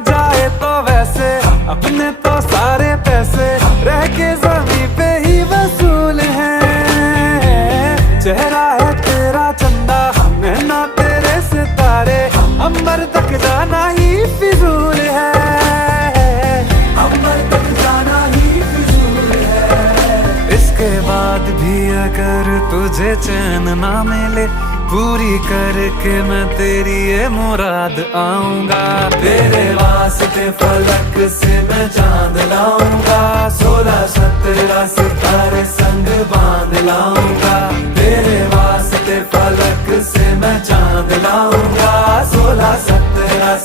जाए तो वैसे अपने तो सारे पैसे रह के जमीन पे ही वसूल है। चेहरा है तेरा चंदा, नैना तेरे सितारे, अंबर तक जाना ही फिजूल है। अंबर तक जाना ही फिजूल है। इसके बाद भी अगर तुझे चैन ना मिले, पूरी करके मैं तेरी ये मुराद आऊंगा। तेरे वास्ते फलक से मैं चांद लाऊंगा, 16-17 सितारे संग बांध लाऊंगा। तेरे वास्ते फलक से मैं चांद लाऊंगा, 16-17